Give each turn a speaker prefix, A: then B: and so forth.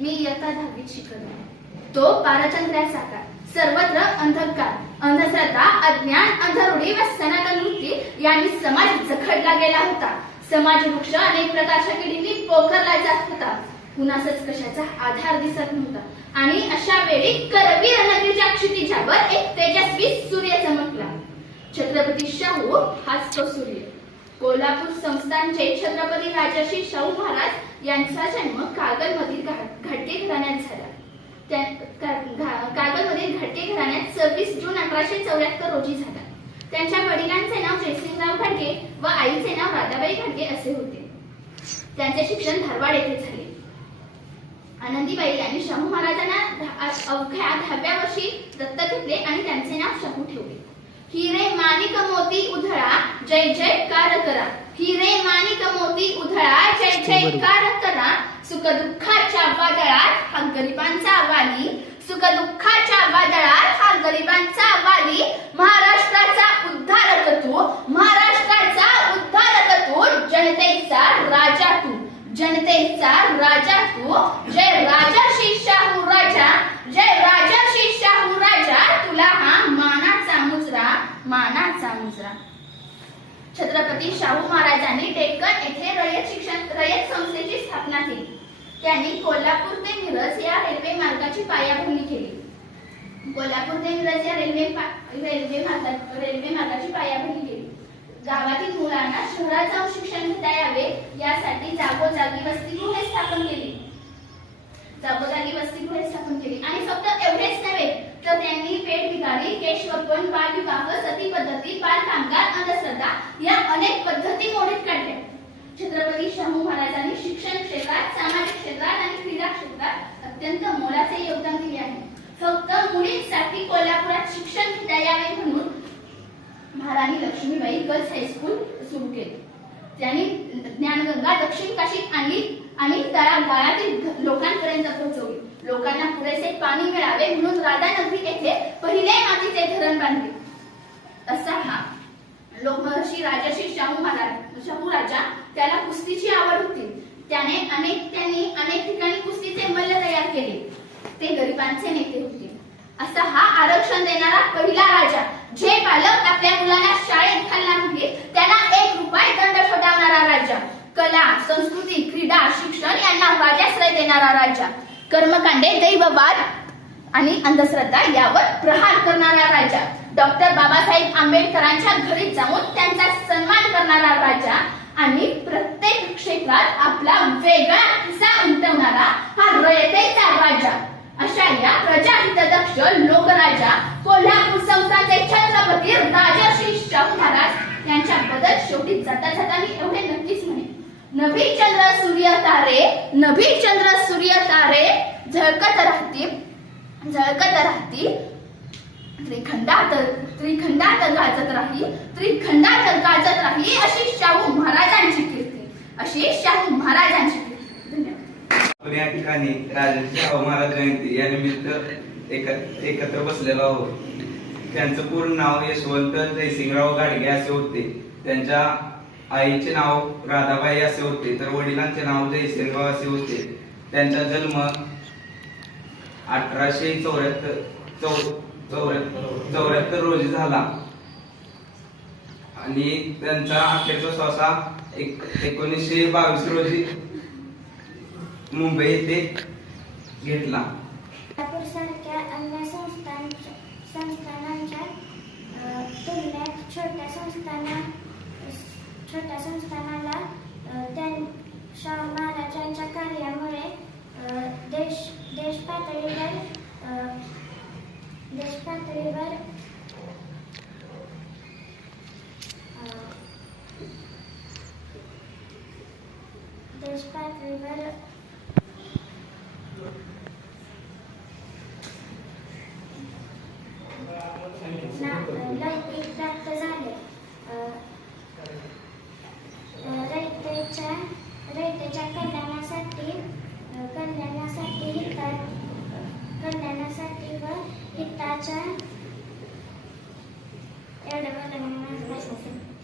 A: मी इयत्ता दहावीत शिकत तो पारचंद्रासारखा सर्वत्र अंधकार अंधश्रद्धा अज्ञान अंधरुढी व सनातन वृत्ती यांनी समाज जखडला गेला होता. समाज वृक्ष अनेक प्रकारच्या किडींनी पोखरला जात होता. कुणासच कशाचा आधार दिसत नव्हता. आणि अशा वेळी करवी नगरीच्या क्षितिजावर एक तेजस्वी सूर्य चमकला. छत्रपती शाहू हाच तो सूर्य. कोल्हापूर संस्थानचे छत्रपती राजाशी शाहू महाराज यांचा जन्म कागलमधील घा- घराण्यात झाला. त्या का- कागलमधील घराण्यात सव्वीस जून अठराशे चौऱ्याहत्तर रोजी झाला. त्यांच्या वडिलांचे नाव जयसिंगराव घाटगे व आईचे नाव राधाबाई घाटगे असे होते. त्यांचे शिक्षण धारवाड येथे झाले. आनंदीबाई यांनी शाहू महाराजांना अवघ्या दहाव्या वर्षी दत्तक घेतले आणि त्यांचे नाव शाहू ठेवले. हिरे माणिक मोती उधळा जय जयकार करा हिरे माणिक मोती उधळा जय जयकार करा सुख दुःखाच्या वादळात हा गरिबांचा वाली. सुख दुःखाच्या वादळात हा गरिबांचा वाली. महाराष्ट्राचा उद्धारक तू महाराष्ट्राचा उद्धारक तू जनतेचा राजा तू. जनतेचा राजा तू. जय राजर्षी शाहू राजा. जय राजर्षी शाहू राजा तुला हा मानाचा मुजरा मानाचा मुजरा छत्रपती शाहू महाराजांनी डेक्कन येथे रयत शिक्षण रयत संस्थेची स्थापना केली. त्यांनी कोल्हापूर ते मिरज या रेल्वे मार्गाची पायाभरणी केली. कोल्हापूर ते मिरज या रेल्वे रेल्वे मार्गा रेल्वे मार्गाची पायाभरणी केली. गावातील मुलांना शहरात जाऊन शिक्षण घेता यावे यासाठी जागोजागी वसतिगृहे स्थापन केली. जागोजागी वसतिगृहे स्थापन केली. आणि फक्त एवढेच नव्हे पेट भिकारी केशवपण बालविवाह सती पद्धती बाल कामगार अंधश्रद्धा या अनेक पद्धती मोडीत काढल्या. छत्रपती शाहू महाराजांनी शिक्षण क्षेत्रात सामाजिक क्षेत्रात आणि क्रीडा क्षेत्रात अत्यंत मोलाचे योगदान दिले आहे. फक्त मुलींसाठी कोल्हापुरात शिक्षण घेता यावे म्हणून महाराणी लक्ष्मीबाई गर्ल्स हायस्कूल सुरू केले. त्यांनी ज्ञानगंगा दक्षिण काशीत आणली आणि तळागाळातील गाळातील लोकांपर्यंत पोहोचवली. लोकांना पुरेसे पाणी मिळावे म्हणून राधानगरी येथे पहिले मातीचे धरण बांधले. असा हा. लोहर्षी राजाशी शाहू महाराज शाहू राजा त्याला कुस्तीची आवड होती. त्याने अनेक त्यांनी अनेक ठिकाणी कुस्तीचे मल्ल तयार केले. ते गरिबांचे नेते होते. असा हा आरक्षण देणारा पहिला राजा जे पालक आपल्या मुलांना शाळेत घालणार होते त्यांना एक रुपये दंड ठोठावणारा राजा. कला संस्कृती क्रीडा शिक्षण यांना राजाश्रय देणारा राजा. कर्मकांडे दैववाद आणि अंधश्रद्धा यावर प्रहार करणारा राजा. डॉक्टर बाबासाहेब आंबेडकरांच्या घरी जाऊन त्यांचा सन्मान करणारा राजा आणि प्रत्येक क्षेत्रात आपला वेगळा हिस्सा उमटवणारा हा रयतेचा राजा. अशा या प्रजाहितदक्ष लोकराजा कोल्हापूर संस्थाचे छत्रपती राजर्षी शाहू महाराज यांच्याबद्दल शेवटी जाता जाता मी एवढे नक्कीच म्हणे नभी चंद्र सूर्य तारे नभी चंद्र सूर्य तारे झळकत राहतील. झळकत राहतील. त्रिखंडात त्रिखंडात गाजत राही त्रिखंडात गाजत राही अशी शाहू महाराजांची कीर्ती. अशी शाहू महाराजांची कीर्ती.
B: आपण या ठिकाणी शाहू महाराज जयंती या निमित्त एकत्र बसलेलो आहोत. त्यांचं पूर्ण नाव यशवंत जयसिंगराव गाडगे असे होते. त्यांच्या आईचे नाव राधाबाई असे होते. तर वडिलांचे नाव जयसिंगराव असे होते. त्यांचा जन्म अठराशे चौऱ्याहत्तर चौ चौऱ्याहत्तर चौऱ्याहत्तर रोजी झाला. आणि त्यांचा अखेरचा श्वासा एक एकोणीसशे बावीस रोजी मुंबई येथे घेतला.
C: सारख्या अन्य संस्थान संस्थानांच्या तुलनेत छोट्या संस्थाना छोट्या संस्थानाला त्या शाहू महाराजांच्या कार्यामुळे पातळीवर देश पातळीवर देश पातळीवर लैंगिक प्राप्त झाले. रयतेच्या कल्याणासाठी कल्याणासाठी कल्याणासाठी व हिताच्या एवढं